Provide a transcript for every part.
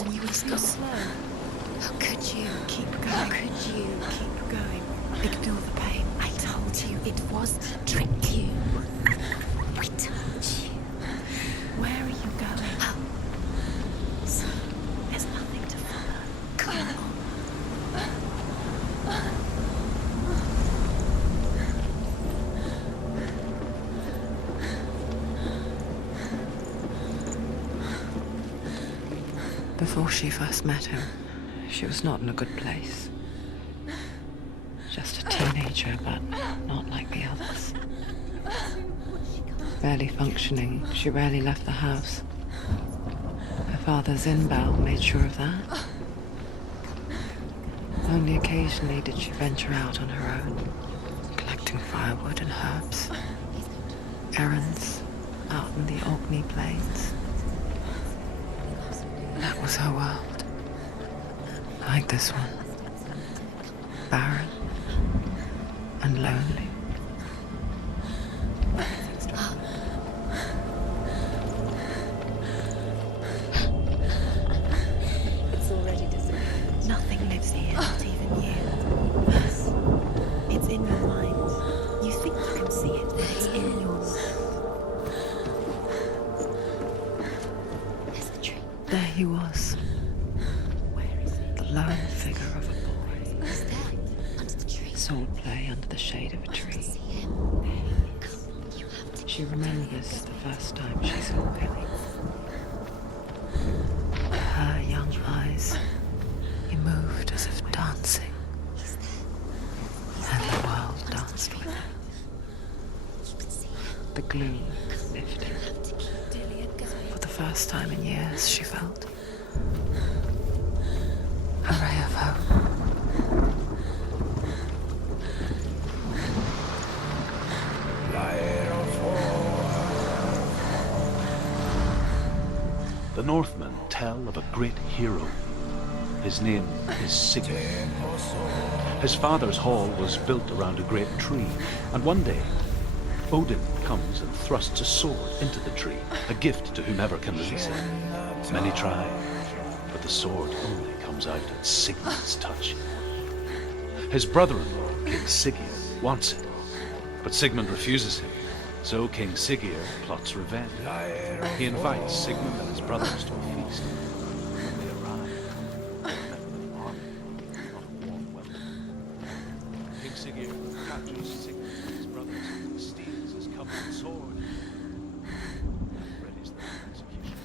on, you were so slow. How could you keep going? How could you keep going? Ignore the pain. I told you it was to trick you. I told you. Where are you going? Oh. See, there's nothing to follow. Come on. Before she first met him, she was not in a good place. Just a teenager, but not like the others. Barely functioning, she rarely left the house. Her father's in-bow made sure of that. Only occasionally did she venture out on her own, collecting firewood and herbs. Errands out in the Orkney Plains. That was her world. Like this one. Barren and lonely. It's already disappeared. Nothing lives here, not even you. It's in your mind. You think you can see it, but it's in your mind. There's a tree. There he was. Where is it? The lone figure of a boy. He's there, under the tree. Sword play under the shade of a tree. See him? There he is. You have to. She remembers the first time she saw him. Her young eyes, he moved as if dancing. He's there. And the world danced with him. You can see him. The gloom lifted. You have to keep Dillian going. For the first time in years, she felt a ray of hope. The Northmen tell of a great hero. His name is Sigmund. His father's hall was built around a great tree, and one day, Odin comes and thrusts a sword into the tree, a gift to whomever can release it. Many try, but the sword only comes out at Sigmund's touch. His brother-in-law, King Siggeir, wants it, but Sigmund refuses him. So King Siggeir plots revenge. He invites Sigmund and his brothers to a feast. When they arrive, they're met with an army, not a warm welcome. King Siggeir captures Sigmund and his brothers, steals his covenant sword, and readies them for execution.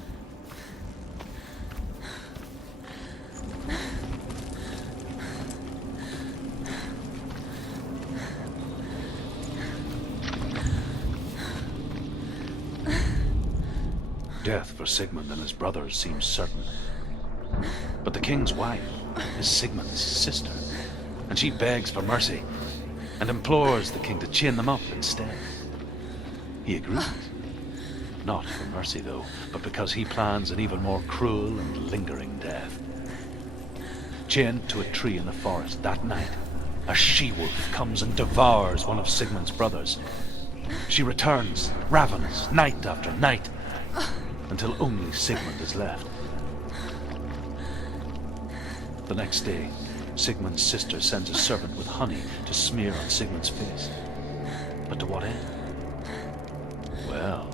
Death for Sigmund and his brothers seems certain. But the king's wife is Sigmund's sister, and she begs for mercy and implores the king to chain them up instead. He agrees. Not for mercy, though, but because he plans an even more cruel and lingering death. Chained to a tree in the forest that night, a she-wolf comes and devours one of Sigmund's brothers. She returns, ravenous, night after night, until only Sigmund is left. The next day, Sigmund's sister sends a servant with honey to smear on Sigmund's face. But to what end? Well,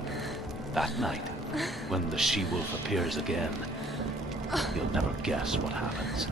that night, when the she-wolf appears again, you'll never guess what happens.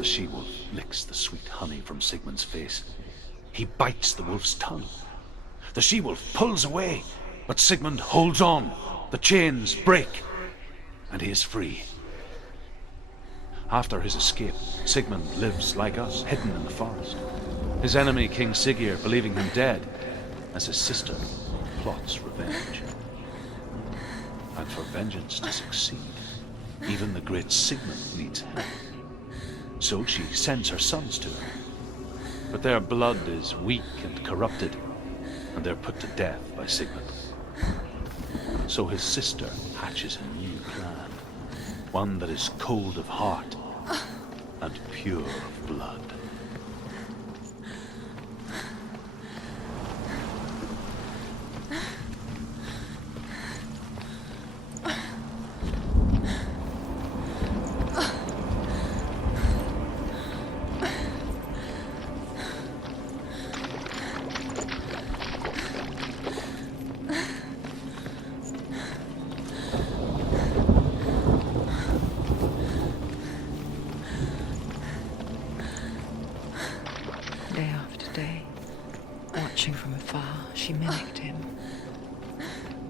the she-wolf licks the sweet honey from Sigmund's face, he bites the wolf's tongue. The she-wolf pulls away, but Sigmund holds on. The chains break, and he is free. After his escape, Sigmund lives like us, hidden in the forest. His enemy, King Siggeir, believing him dead, as his sister plots revenge. And for vengeance to succeed, even the great Sigmund needs help. So she sends her sons to him. But their blood is weak and corrupted, and they're put to death by Sigmund. So his sister hatches a new plan, one that is cold of heart and pure of blood. Watching from afar, she mimicked him,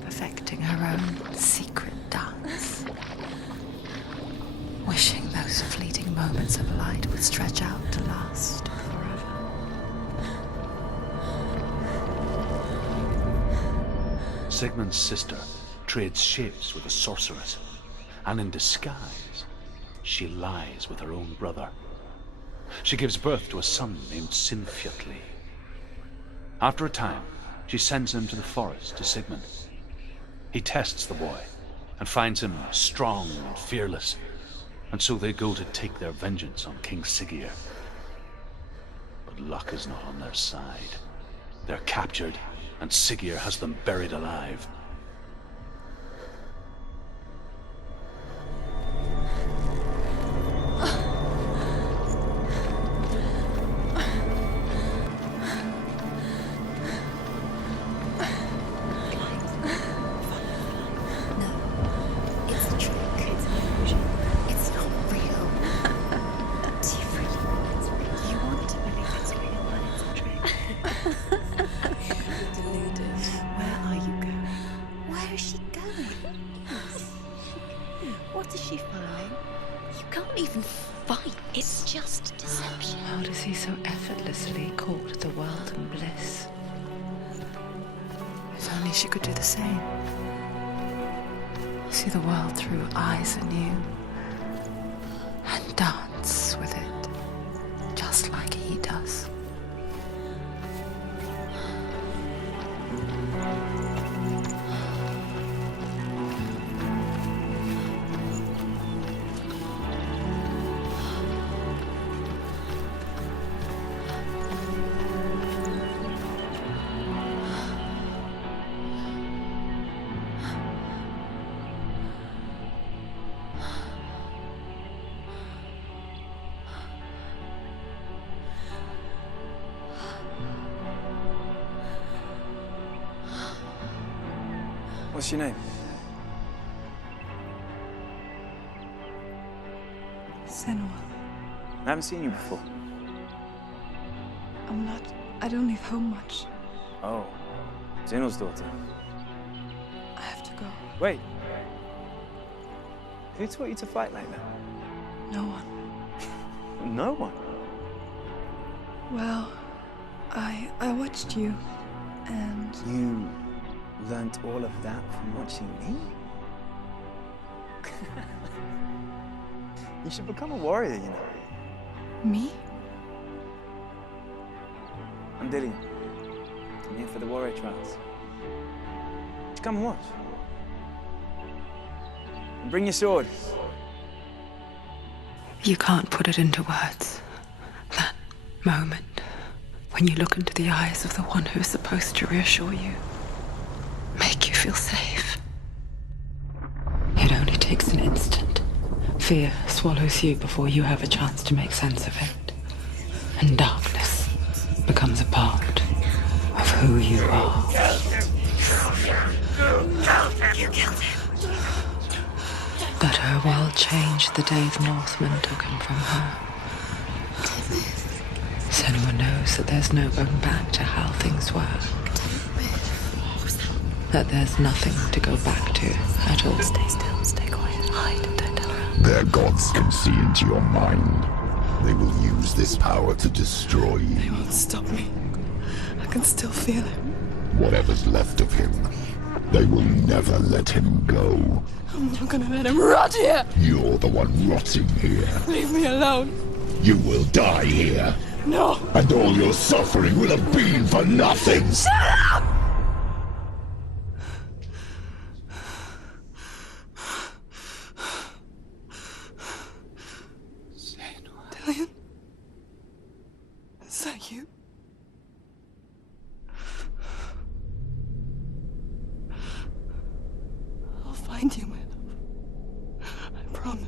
perfecting her own secret dance, wishing those fleeting moments of light would stretch out to last forever. Sigmund's sister trades shapes with a sorceress, and in disguise, she lies with her own brother. She gives birth to a son named Sinfjotli. After a time, she sends him to the forest to Sigmund. He tests the boy and finds him strong and fearless, and so they go to take their vengeance on King Siggeir. But luck is not on their side. They're captured, and Siggeir has them buried alive. How does he so effortlessly court the world and bliss? If only she could do the same. See the world through eyes anew and dance with it, just like he does. What's your name? Senua. I haven't seen you before. I don't leave home much. Oh, Zenua's daughter. I have to go. Wait. Who taught you to fight like that? No one. No one? Well, I watched you, and... You learnt all of that from watching me? You should become a warrior, you know. Me? I'm Dillian. I'm here for the warrior trials. Just come and watch. And bring your sword. You can't put it into words. That moment when you look into the eyes of the one who's supposed to reassure you, make you feel safe. It only takes an instant. Fear swallows you before you have a chance to make sense of it. And darkness becomes a part of who you are. You killed him. But her world changed the day the Northmen took him from her. Senua knows that there's no going back to how things were. That there's nothing to go back to at all. Stay still, stay quiet, hide, don't tell her. Their gods can see into your mind. They will use this power to destroy you. They won't stop me. I can still feel it. Whatever's left of him, they will never let him go. I'm not gonna let him rot here! You're the one rotting here. Leave me alone! You will die here. No! And all your suffering will have been for nothing. Shut up! Dillion? Is that you? I'll find you, my love. I promise.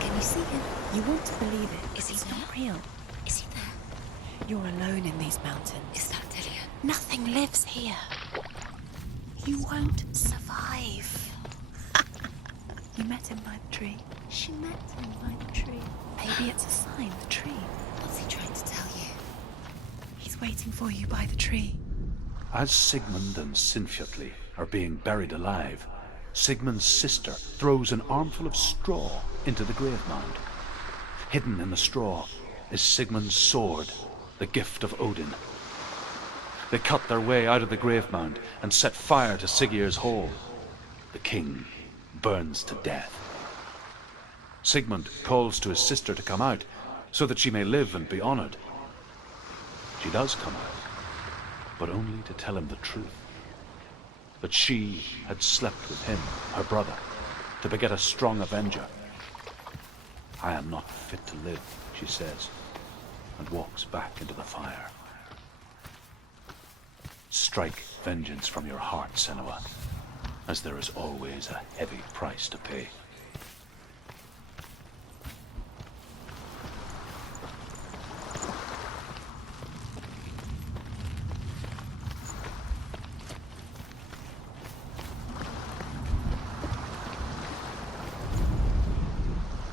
Can you see him? You want to believe it. Is he not real? Is he there? You're alone in these mountains. Is that Dillion? Nothing lives here. You won't survive. You met him by the tree. She met him by the tree. Maybe it's a sign, the tree. What's he trying to tell you? He's waiting for you by the tree. As Sigmund and Sinfjotli are being buried alive, Sigmund's sister throws an armful of straw into the grave mound. Hidden in the straw is Sigmund's sword, the gift of Odin. They cut their way out of the grave mound and set fire to Siggeir's hall. The king burns to death. Sigmund calls to his sister to come out so that she may live and be honored. She does come out, but only to tell him the truth. That she had slept with him, her brother, to beget a strong avenger. I am not fit to live, she says, and walks back into the fire. Strike vengeance from your heart, Senua, as there is always a heavy price to pay.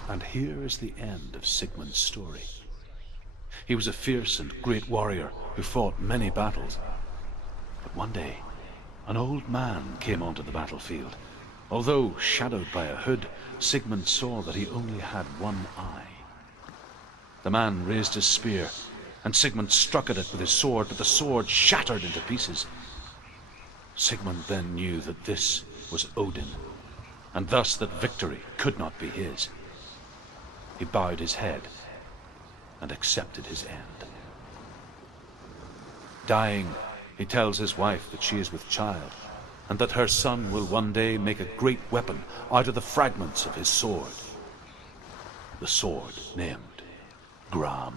And here is the end of Sigmund's story. He was a fierce and great warrior who fought many battles. But one day, an old man came onto the battlefield. Although shadowed by a hood, Sigmund saw that he only had one eye. The man raised his spear, and Sigmund struck at it with his sword, but the sword shattered into pieces. Sigmund then knew that this was Odin, and thus that victory could not be his. He bowed his head and accepted his end. Dying, he tells his wife that she is with child, and that her son will one day make a great weapon out of the fragments of his sword. The sword named Gramr.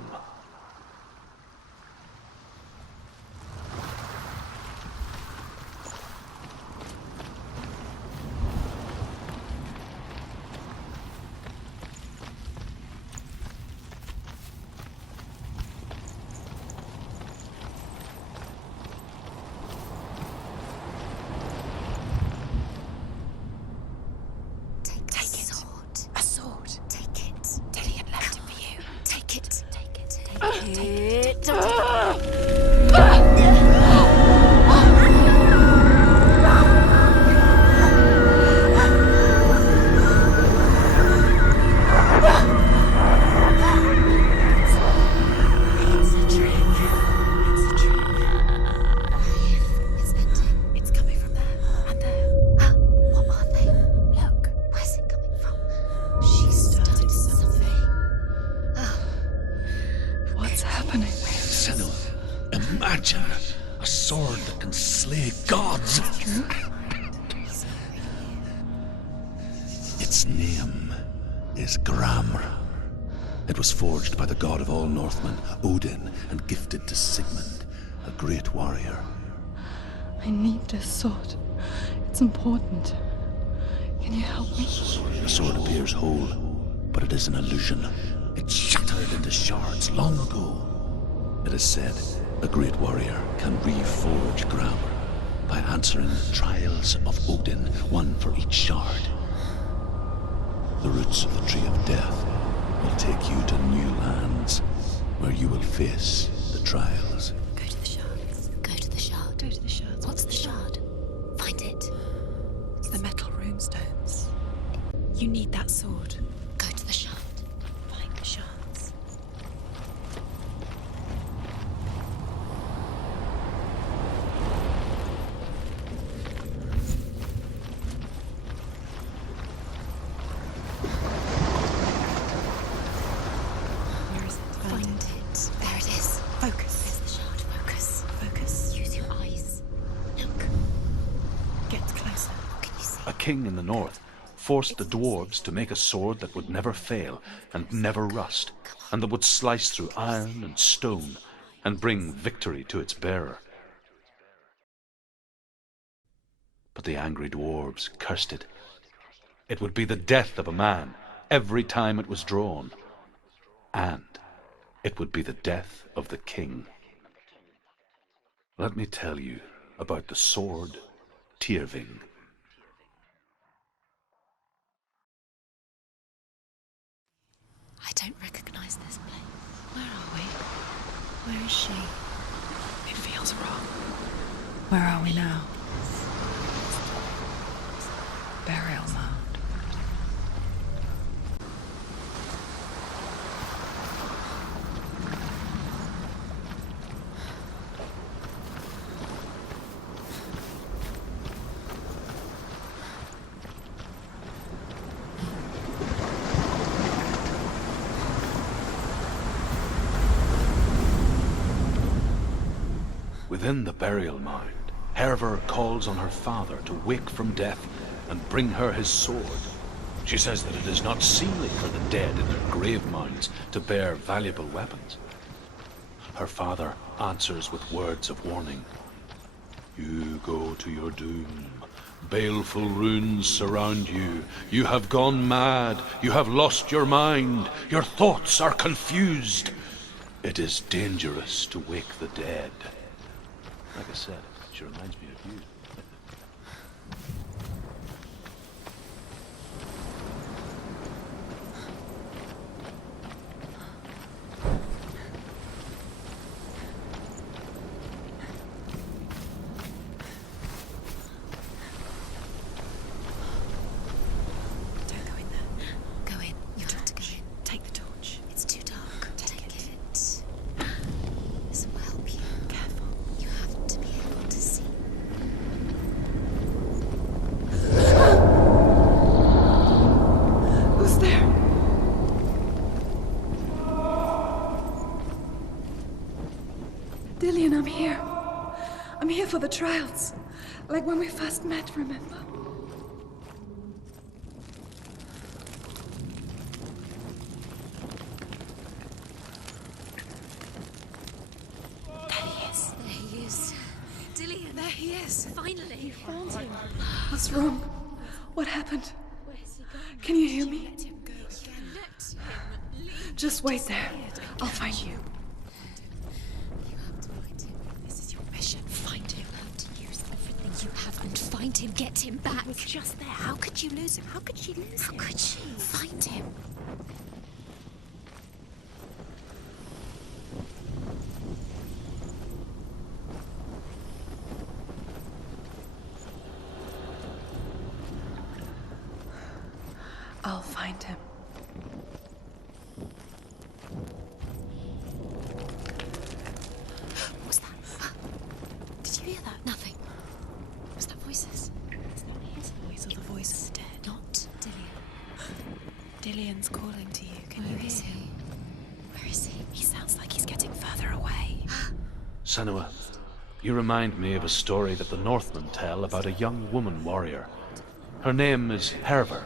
Its name is Gramr. It was forged by the god of all Northmen, Odin, and gifted to Sigmund, a great warrior. I need this sword. It's important. Can you help me? The sword appears whole, but it is an illusion. It shatters shattered into shards long ago. It is said a great warrior can reforge Gramr by answering the trials of Odin, one for each shard. The roots of the Tree of Death will take you to new lands where you will face the trials. Go to the shards. Go to the shard. Go to the shards. What's the shard? Find it. It's the metal runestones. You need that sword. Go to the shard. Find the shards. Where is it? Find it. There it is. Focus. There's the shard. Focus. Focus. Use your eyes. Look. Get closer. What can you see? A king in the north forced the dwarves to make a sword that would never fail and never rust, and that would slice through iron and stone and bring victory to its bearer. But the angry dwarves cursed it. It would be the death of a man every time it was drawn, and it would be the death of the king. Let me tell you about the sword Tyrving. I don't recognize this place. Where are we? Where is she? It feels wrong. Where are we now? Burial mound. Within the burial mound, Hervor calls on her father to wake from death and bring her his sword. She says that it is not seemly for the dead in their grave mounds to bear valuable weapons. Her father answers with words of warning. You go to your doom. Baleful runes surround you. You have gone mad. You have lost your mind. Your thoughts are confused. It is dangerous to wake the dead. Like I said, she reminds me of you. Don't go in there. Go in. You have to go in. Take the torch. It's too dark. Take it. This will help you. Careful. You have to be able to see. Who's there? Dillian, I'm here. I'm here for the trials. Like when we first met, remember? There he is. There he is. Dillian. There he is. Finally. Found him. What's wrong? What happened? Can you hear me? Let him go. Let him leave. Just wait there. I'll find you. You have to find him. This is your mission. Find him. You have to use everything you have and find him. Get him back. He was just there. How could you lose him? How could she lose him? How could she? Find him. I'll find him. What was that? Did you hear that? Nothing. Was that voices? It's not his voice or the voice of the dead. Not Dillian. Dillian's calling to you. Can you Where hear is he? him? Where is he? He sounds like he's getting further away. Senua, you remind me of a story that the Northmen tell about a young woman warrior. Her name is Hervor,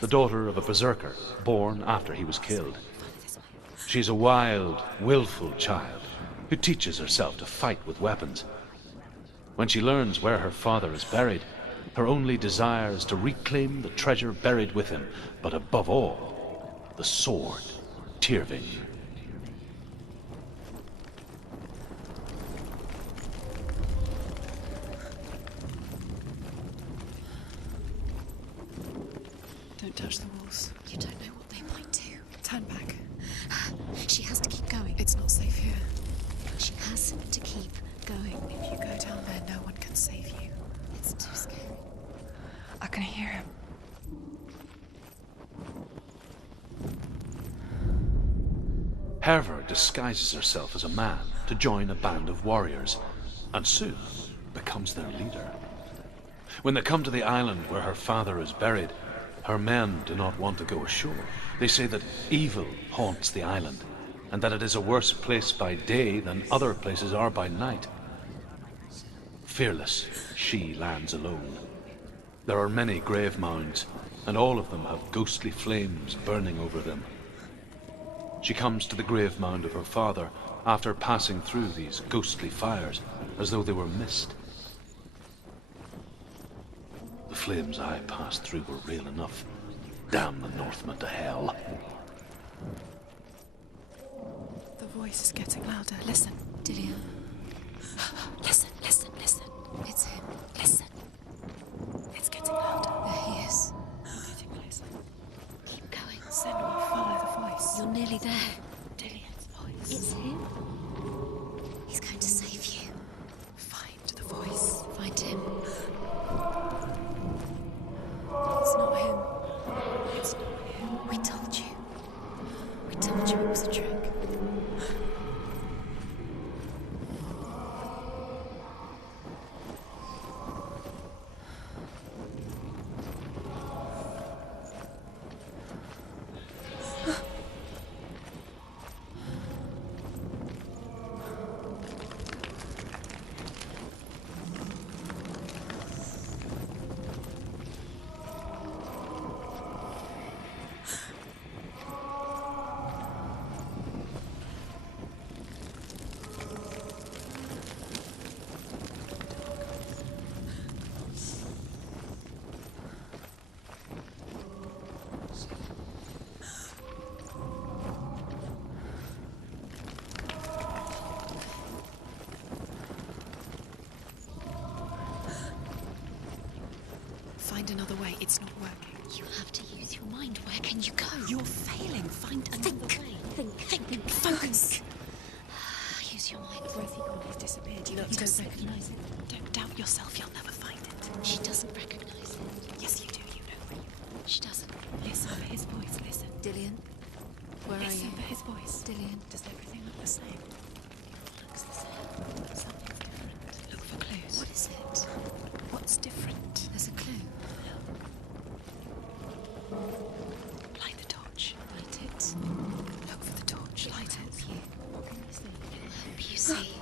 the daughter of a berserker born after he was killed. She's a wild, willful child who teaches herself to fight with weapons. When she learns where her father is buried, her only desire is to reclaim the treasure buried with him, but above all, the sword Tyrving. Don't touch the walls. You don't know what they might do. Turn back. She has to keep going. It's not safe here. She has to keep going. If you go down there, no one can save you. It's too scary. I can hear him. Herver disguises herself as a man to join a band of warriors, and soon becomes their leader. When they come to the island where her father is buried, her men do not want to go ashore. They say that evil haunts the island, and that it is a worse place by day than other places are by night. Fearless, she lands alone. There are many grave mounds, and all of them have ghostly flames burning over them. She comes to the grave mound of her father after passing through these ghostly fires, as though they were mist. The flames I passed through were real enough. Damn the Northmen to hell. The voice is getting louder. Listen. Dillian. Listen, listen, listen. It's him. Listen. It's getting louder. There he is. Getting closer. Keep going. Senua, follow the voice. You're nearly there. Dillian's voice. It's him. He's going to save you. Find the voice. Find him. It's not him. It's not him. We told you. We told you it was a trick. Find another way. It's not working. You have to use your mind. Where can you go? You're failing. Find another way. Think. Focus. Use your mind. Where's he gone? He's disappeared. You don't recognize it. Don't doubt yourself. You'll never find it. She doesn't recognize it. Yes, you do. You know where you are. She doesn't. Listen for his voice. Listen. Dillian, where are Listen you? for his voice. Dillian, Does everything look the same? looks the same. Something's different. Look for clues. What is it? What's different? There's a clue. Light the torch. Light it. Look for the torch. Light it. What can you see? It'll help you see.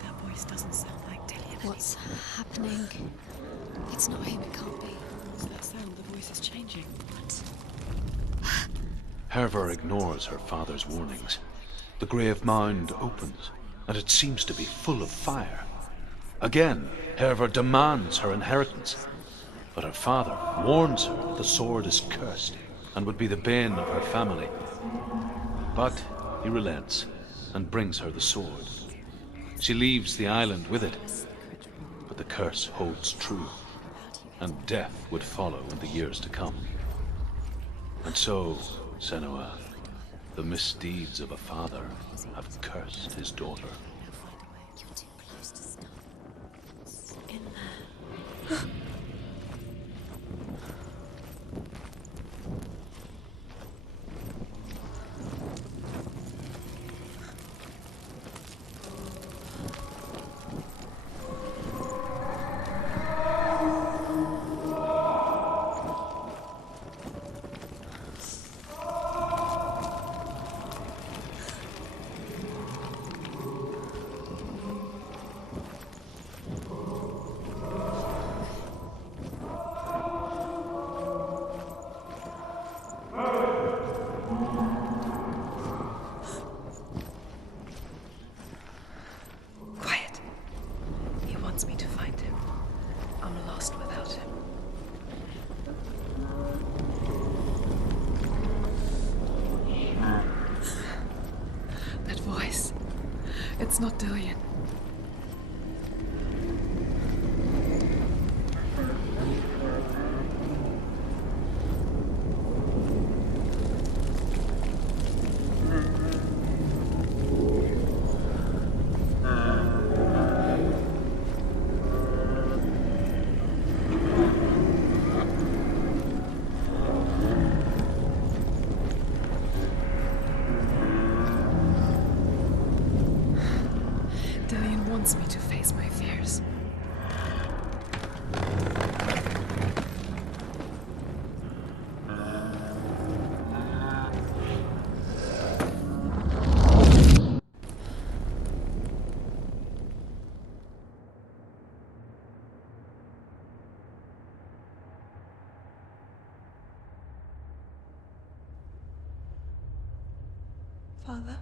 That voice doesn't sound like Dillian. What's happening? It's not him. It can't be. What's that sound? The voice is changing. What? Herver ignores her father's warnings. The grave mound opens, and it seems to be full of fire. Again, Herver demands her inheritance, but her father warns her that the sword is cursed and would be the bane of her family. But he relents and brings her the sword. She leaves the island with it, but the curse holds true, and death would follow in the years to come. And so, Senua, the misdeeds of a father have cursed his daughter. You're too close to stop. In there. Quiet. He wants me to find him. I'm lost without him. That voice. It's not Dillion. Dillion wants me to face my fears. Father?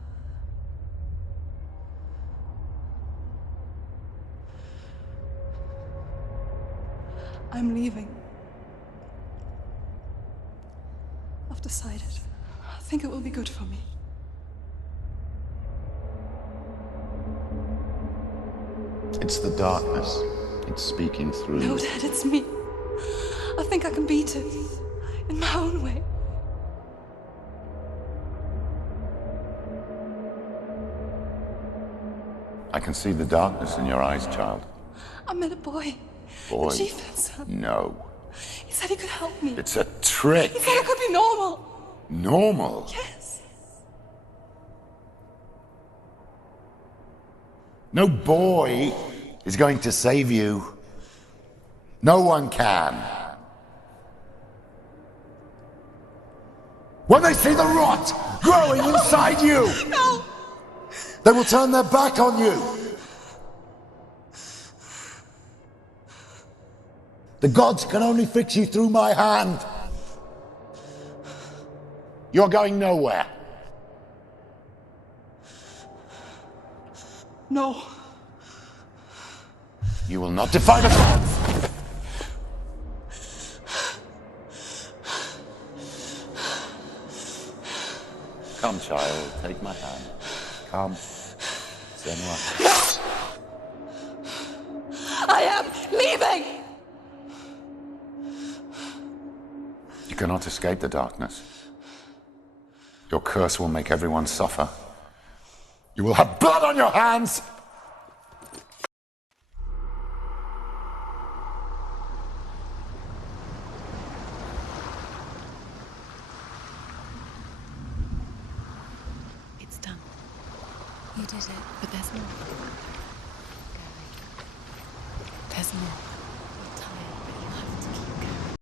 I'm leaving. I've decided. I think it will be good for me. It's the darkness. It's speaking through No, you. Dad, it's me. I think I can beat it. In my own way. I can see the darkness in your eyes, child. I met a boy. Boy. The chieftain's son. No. He said he could help me. It's a trick. He said I could be normal. Normal. Yes. No boy is going to save you. No one can. When they see the rot growing inside you, No! they will turn their back on you. The gods can only fix you through my hand. You're going nowhere. No. You will not defy the gods. Come, child, take my hand. Come. Senua. No! I am leaving! You cannot escape the darkness. Your curse will make everyone suffer. You will have blood on your hands! It's done. You did it, but there's more. There's more.